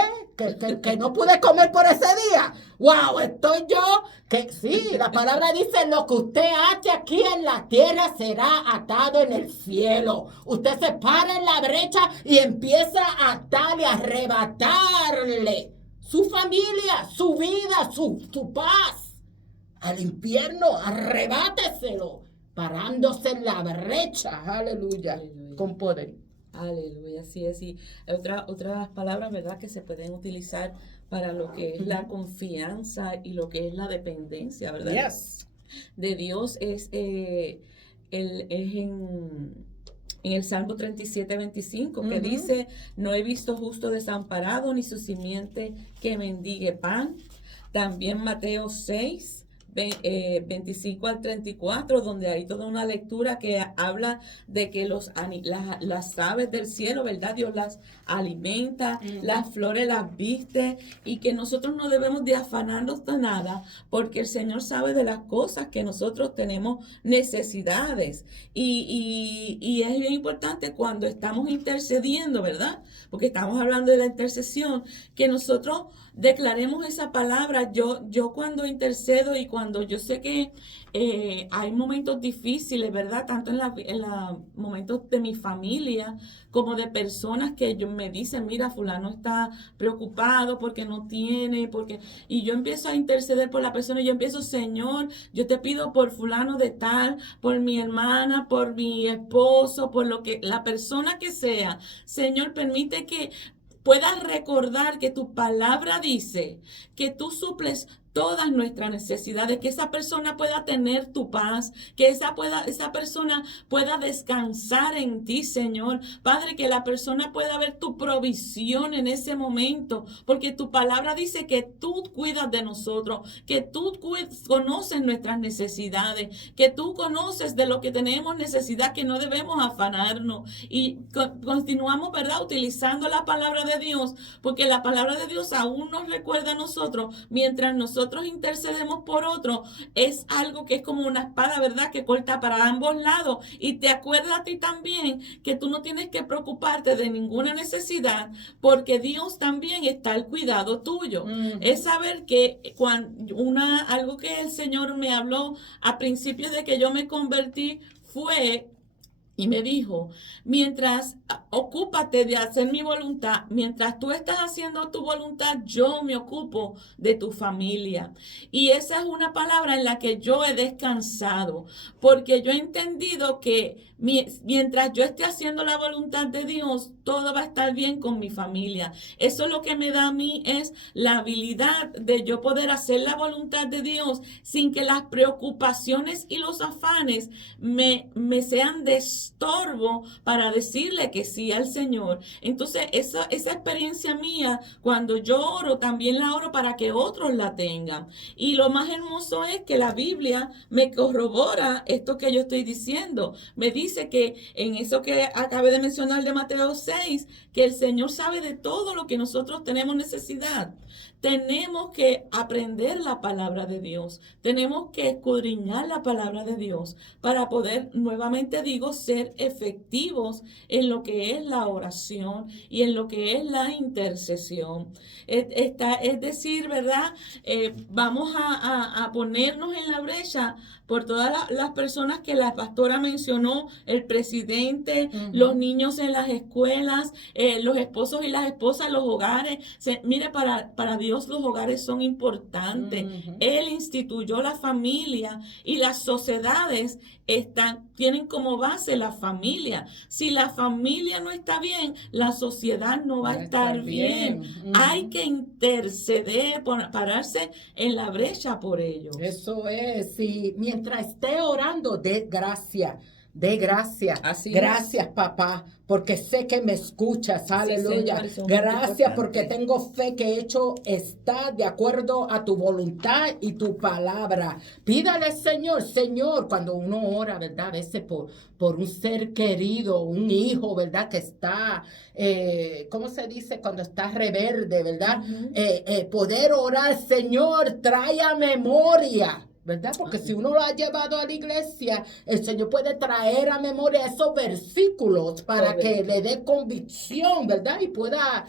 Que no pude comer por ese día. ¡Wow! Estoy yo. Que sí, la palabra dice: lo que usted hace aquí en la tierra será atado en el cielo. Usted se para en la brecha y empieza a atarle, a arrebatarle su familia, su vida, su paz. Al infierno, arrebáteselo, parándose en la brecha. Aleluya. Aleluya. Con poder. Aleluya, así es. Y otras palabras, ¿verdad?, que se pueden utilizar para lo que es la confianza y lo que es la dependencia, ¿verdad? Yes. De Dios es en el Salmo 37:25, que dice: no he visto justo desamparado, ni su simiente que mendigue pan. También Mateo 6, 25 al 34, donde hay toda una lectura que habla de que las aves del cielo, ¿verdad?, Dios las alimenta, las flores las viste, y que nosotros no debemos de afanarnos de nada, porque el Señor sabe de las cosas que nosotros tenemos necesidades. Y es bien importante cuando estamos intercediendo, ¿verdad?, porque estamos hablando de la intercesión, que nosotros declaremos esa palabra. Yo cuando intercedo y cuando yo sé que hay momentos difíciles, ¿verdad?, tanto en los momentos de mi familia como de personas que me dicen: mira, fulano está preocupado porque no tiene, y yo empiezo a interceder por la persona. Y yo empiezo: Señor, yo te pido por fulano de tal, por mi hermana, por mi esposo, por la persona que sea. Señor, permite que puedas recordar que tu palabra dice que tú suples todas nuestras necesidades, que esa persona pueda tener tu paz, que esa persona pueda descansar en ti, Señor. Padre, que la persona pueda ver tu provisión en ese momento, porque tu palabra dice que tú cuidas de nosotros, que tú conoces nuestras necesidades, que tú conoces de lo que tenemos necesidad, que no debemos afanarnos. Y continuamos, ¿verdad?, utilizando la palabra de Dios, porque la palabra de Dios aún nos recuerda a nosotros, mientras nosotros intercedemos por otro, es algo que es como una espada, ¿verdad?, que corta para ambos lados. Y te acuerda a ti también que tú no tienes que preocuparte de ninguna necesidad, porque Dios también está al cuidado tuyo. Es saber que algo que el Señor me habló a principios de que yo me convertí fue, y me dijo: mientras ocúpate de hacer mi voluntad, mientras tú estás haciendo tu voluntad, yo me ocupo de tu familia. Y esa es una palabra en la que yo he descansado, porque yo he entendido que mientras yo esté haciendo la voluntad de Dios, todo va a estar bien con mi familia. Eso es lo que me da a mí, es la habilidad de yo poder hacer la voluntad de Dios sin que las preocupaciones y los afanes me sean de estorbo para decirle que sí al Señor. Entonces, esa experiencia mía, cuando yo oro, también la oro para que otros la tengan. Y lo más hermoso es que la Biblia me corrobora esto que yo estoy diciendo. Me dice que en eso que acabé de mencionar de Mateo 6, que el Señor sabe de todo lo que nosotros tenemos necesidad. Tenemos que aprender la palabra de Dios. Tenemos que escudriñar la palabra de Dios para poder, nuevamente digo, ser efectivos en lo que es la oración y en lo que es la intercesión. Es decir, ¿verdad? Vamos a ponernos en la brecha por todas las personas que la pastora mencionó, el presidente, los niños en las escuelas, los esposos y las esposas, los hogares. Mire, para Dios los hogares son importantes. Él instituyó la familia y las sociedades tienen como base la familia. Si la familia no está bien, la sociedad no va a estar bien. Hay que interceder, pararse en la brecha por ellos. Eso es, y mientras esté orando, dé gracia. Así gracias, papá, porque sé que me escuchas. Aleluya. Sí, Señor, gracias porque tengo fe que hecho está de acuerdo a tu voluntad y tu palabra. Pídale, Señor, cuando uno ora, ¿verdad? A veces por un ser querido, un hijo, ¿verdad? Que está, ¿cómo se dice? Cuando está reverde, ¿verdad? Poder orar, Señor, trae a memoria, ¿verdad? Porque si uno lo ha llevado a la iglesia, el Señor puede traer a memoria esos versículos para que le dé convicción, ¿verdad? Y pueda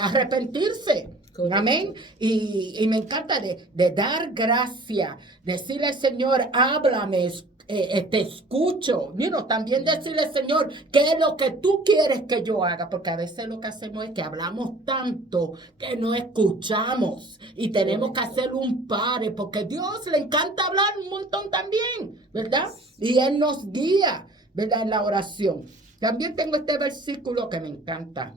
arrepentirse. Correcto. Amén. Y me encanta de dar gracia, decirle al Señor, háblame, te escucho. También decirle, Señor, ¿qué es lo que tú quieres que yo haga? Porque a veces lo que hacemos es que hablamos tanto que no escuchamos y tenemos que hacer un pare, porque a Dios le encanta hablar un montón también, ¿verdad? Y Él nos guía, ¿verdad? En la oración. También tengo este versículo que me encanta.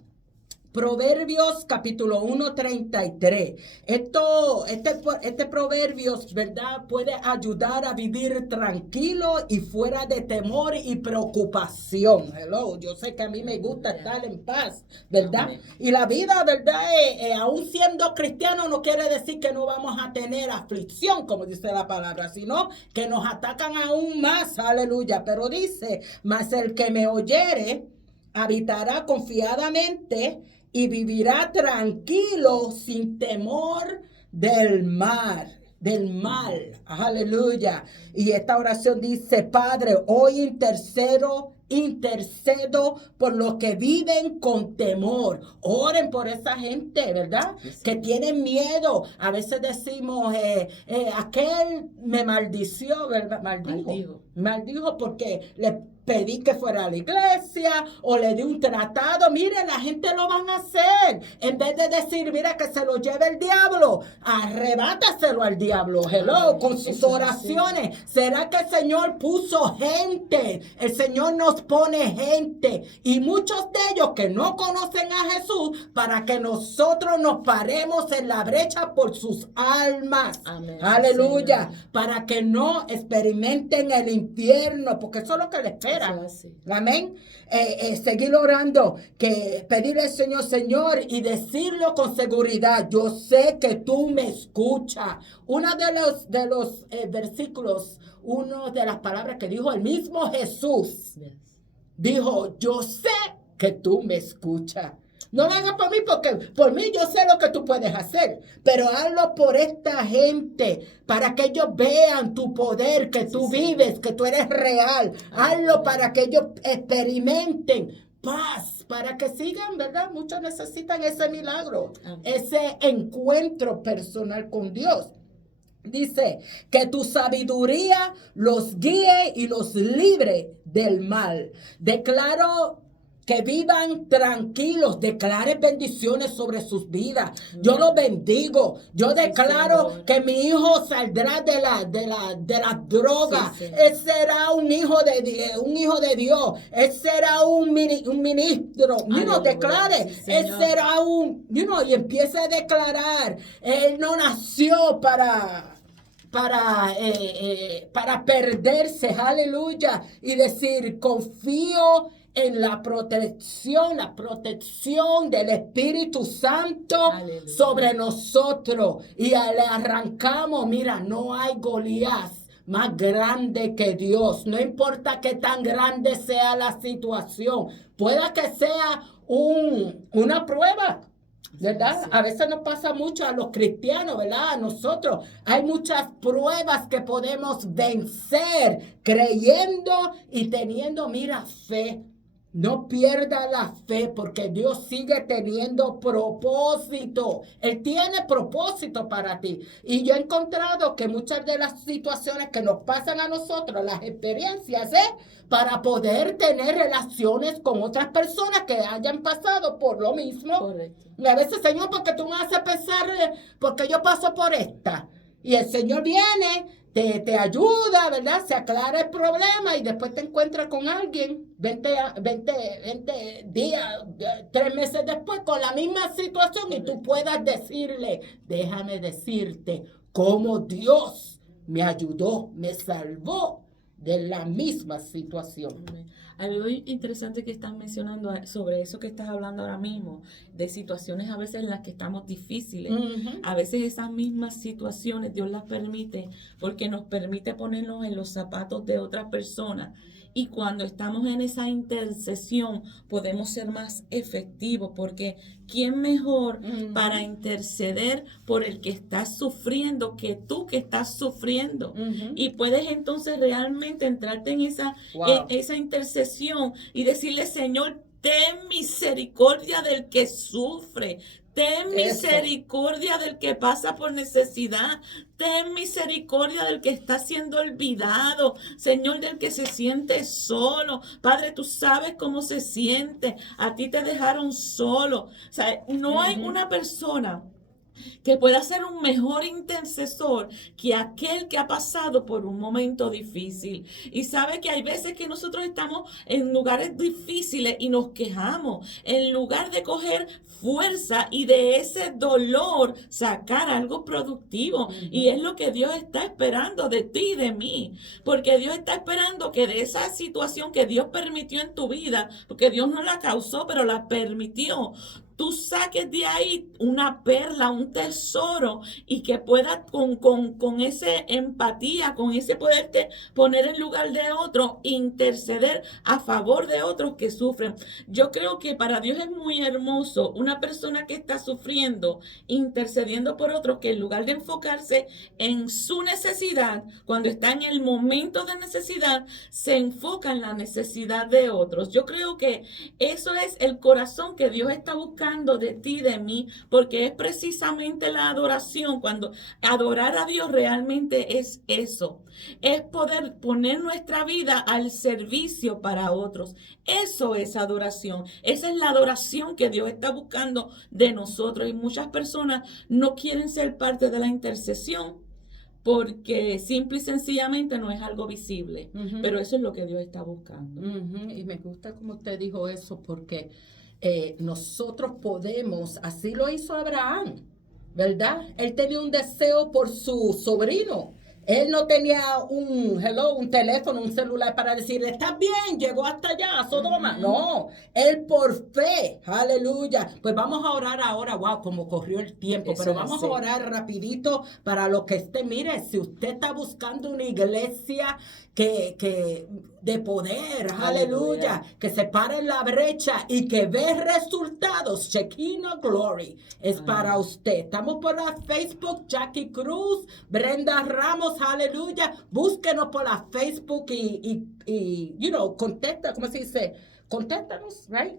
Proverbios capítulo 1:33. Este Proverbios, ¿verdad? Puede ayudar a vivir tranquilo y fuera de temor y preocupación. Hello, yo sé que a mí me gusta estar en paz, ¿verdad? Y la vida, ¿verdad? Aún siendo cristiano no quiere decir que no vamos a tener aflicción, como dice la palabra, sino que nos atacan aún más, aleluya. Pero dice, mas el que me oyere habitará confiadamente y vivirá tranquilo sin temor del mal. Aleluya. Y esta oración dice, Padre, hoy intercedo por los que viven con temor. Oren por esa gente, ¿verdad? Sí. Que tienen miedo. A veces decimos, aquel me maldició, ¿verdad? Maldijo porque le pedí que fuera a la iglesia o le di un tratado. Mire, la gente lo van a hacer. En vez de decir, mira, que se lo lleve el diablo, arrebátaselo al diablo. Hello, con sus oraciones. ¿Será que el Señor puso gente? El Señor nos pone gente. Y muchos de ellos que no conocen a Jesús, para que nosotros nos paremos en la brecha por sus almas. Amén. Aleluya. Señor. Para que no experimenten el infierno, porque eso es lo que les espera. Amén. Seguir orando, que pedirle al Señor, y decirlo con seguridad. Yo sé que tú me escuchas. Uno de los versículos, una de las palabras que dijo el mismo Jesús, dijo, yo sé que tú me escuchas. No lo hagas por mí, porque por mí yo sé lo que tú puedes hacer, pero hazlo por esta gente, para que ellos vean tu poder, que tú vives, que tú eres real. Hazlo para que ellos experimenten paz, para que sigan, ¿verdad? Muchos necesitan ese milagro, ese encuentro personal con Dios. Dice, que tu sabiduría los guíe y los libre del mal. Declaro que vivan tranquilos, declare bendiciones sobre sus vidas. Yo los bendigo. Yo declaro que mi hijo saldrá de la droga. Él será un hijo de Dios. Él será un ministro. Declare. Él será y empiece a declarar. Él no nació para para perderse, aleluya, y decir, confío en la protección del Espíritu Santo Aleluya. sobre nosotros. Y le arrancamos, mira, no hay Goliat más grande que Dios. No importa qué tan grande sea la situación. Pueda que sea una prueba, ¿verdad? Sí. A veces nos pasa mucho a los cristianos, ¿verdad? A nosotros. Hay muchas pruebas que podemos vencer creyendo y teniendo, mira, fe. No pierda la fe porque Dios sigue teniendo propósito. Él tiene propósito para ti. Y yo he encontrado que muchas de las situaciones que nos pasan a nosotros, las experiencias, para poder tener relaciones con otras personas que hayan pasado por lo mismo. Correcto. Y a veces, Señor, porque tú me haces pensar, porque yo paso por esta. Y el Señor viene, te ayuda, ¿verdad? Se aclara el problema y después te encuentras con alguien 20 días, 3 meses después con la misma situación y tú puedas decirle, déjame decirte cómo Dios me ayudó, me salvó de la misma situación. Algo interesante que estás mencionando sobre eso que estás hablando ahora mismo, de situaciones a veces en las que estamos difíciles. Uh-huh. A veces esas mismas situaciones Dios las permite porque nos permite ponernos en los zapatos de otras personas. Y cuando estamos en esa intercesión podemos ser más efectivos porque ¿quién mejor para interceder por el que está sufriendo que tú que estás sufriendo? Y puedes entonces realmente entrarte en esa intercesión y decirle, Señor, ten misericordia del que sufre. Ten misericordia del que pasa por necesidad. Ten misericordia del que está siendo olvidado. Señor, del que se siente solo. Padre, tú sabes cómo se siente. A ti te dejaron solo. O sea, no hay una persona que pueda ser un mejor intercesor que aquel que ha pasado por un momento difícil. Y sabe que hay veces que nosotros estamos en lugares difíciles y nos quejamos, en lugar de coger fuerza y de ese dolor sacar algo productivo. Y es lo que Dios está esperando de ti y de mí, porque Dios está esperando que de esa situación que Dios permitió en tu vida, porque Dios no la causó, pero la permitió, tú saques de ahí una perla, un tesoro y que puedas con esa empatía, con ese poderte poner en lugar de otro, interceder a favor de otros que sufren. Yo creo que para Dios es muy hermoso una persona que está sufriendo, intercediendo por otros, que en lugar de enfocarse en su necesidad, cuando está en el momento de necesidad, se enfoca en la necesidad de otros. Yo creo que eso es el corazón que Dios está buscando de ti, de mí, porque es precisamente la adoración. Cuando adorar a Dios realmente es eso, es poder poner nuestra vida al servicio para otros. Eso es adoración. Esa es la adoración que Dios está buscando de nosotros, y muchas personas no quieren ser parte de la intercesión porque simple y sencillamente no es algo visible, pero eso es lo que Dios está buscando. Y me gusta como usted dijo eso, porque nosotros podemos, así lo hizo Abraham, ¿verdad? Él tenía un deseo por su sobrino. Él no tenía un teléfono, un celular para decir, está bien, llegó hasta allá, a Sodoma. No, él por fe, aleluya. Pues vamos a orar ahora, wow, como corrió el tiempo, Eso pero vamos a orar rapidito para lo que esté. Mire, si usted está buscando una iglesia que de poder, aleluya, que se pare en la brecha y que ve resultados, Shekinah Glory, es para usted. Estamos por la Facebook, Jackie Cruz, Brenda Ramos, aleluya. Búsquenos por la Facebook y contesta, ¿cómo se dice? Contéstanos, right?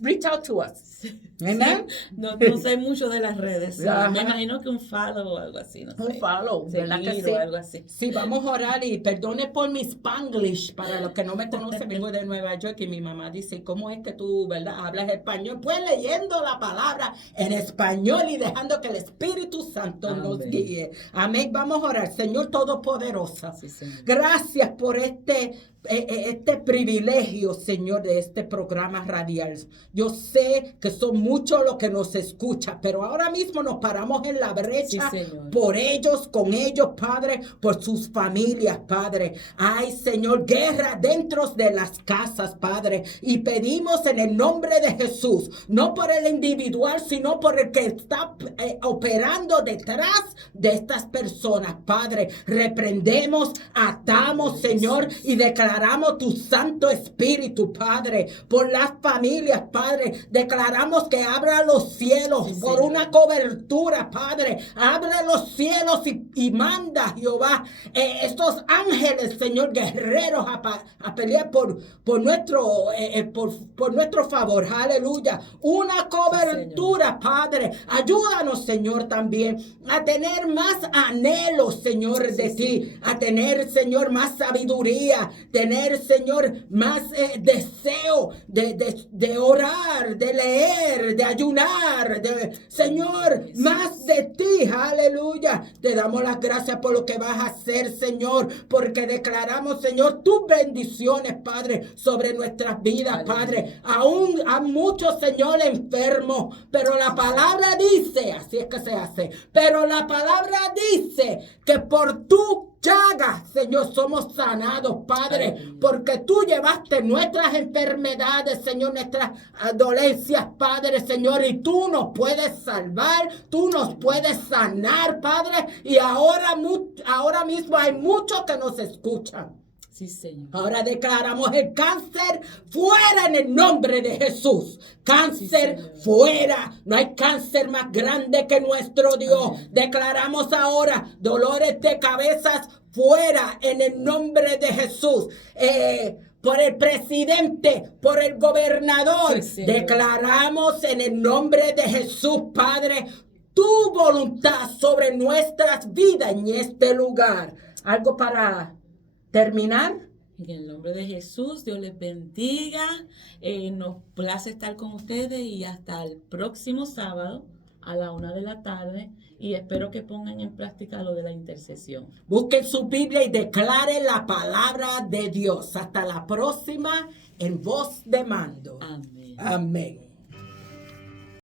Reach out to us. Amen. No sé mucho de las redes. Sí. Me imagino que un follow o algo así. No sé. Un follow, ¿verdad que sí? O algo así. Sí, vamos a orar y perdone por mi Spanglish. Para los que no me conocen, vengo de Nueva York y mi mamá dice, ¿cómo es que tú, verdad, hablas español? Pues leyendo la palabra en español y dejando que el Espíritu Santo nos guíe. Amén. Vamos a orar. Señor Todopoderosa, sí, gracias por este este privilegio, Señor, de este programa radial. Yo sé que son muchos los que nos escuchan, pero ahora mismo nos paramos en la brecha por ellos, con ellos, Padre, por sus familias, Padre. Ay, Señor, guerra dentro de las casas, Padre, y pedimos en el nombre de Jesús, no por el individual, sino por el que está operando detrás de estas personas, Padre. Reprendemos, atamos, Señor, y declaramos tu Santo Espíritu, Padre, por las familias, Padre. Declaramos que abra los cielos por una cobertura, Padre. Abre los cielos y manda, Jehová, estos ángeles, Señor, guerreros a pelear por nuestro favor. Aleluya. Una cobertura, Padre. Ayúdanos, Señor, también a tener más anhelos, Señor, de ti. A tener, Señor, más sabiduría. Tener, Señor, más deseo de orar, de leer, de ayunar, Señor, más de ti, aleluya. Te damos las gracias por lo que vas a hacer, Señor, porque declaramos, Señor, tus bendiciones, Padre, sobre nuestras vidas, Padre. Aún hay muchos, Señor, enfermos, pero la palabra dice, así es que se hace, pero la palabra dice que por tu llagas, Señor, somos sanados, Padre, porque tú llevaste nuestras enfermedades, Señor, nuestras dolencias, Padre, Señor, y tú nos puedes salvar, tú nos puedes sanar, Padre, y ahora mismo hay muchos que nos escuchan. Sí, Señor. Ahora declaramos el cáncer fuera en el nombre de Jesús. Cáncer fuera. No hay cáncer más grande que nuestro Dios. Amén. Declaramos ahora dolores de cabezas fuera en el nombre de Jesús. Por el presidente, por el gobernador. Sí, declaramos en el nombre de Jesús, Padre, tu voluntad sobre nuestras vidas en este lugar. Algo para terminar. En el nombre de Jesús, Dios les bendiga. Nos place estar con ustedes y hasta el próximo sábado a la 1:00 p.m. Y espero que pongan en práctica lo de la intercesión. Busquen su Biblia y declaren la palabra de Dios. Hasta la próxima en Voz de Mando. Amén. Amén.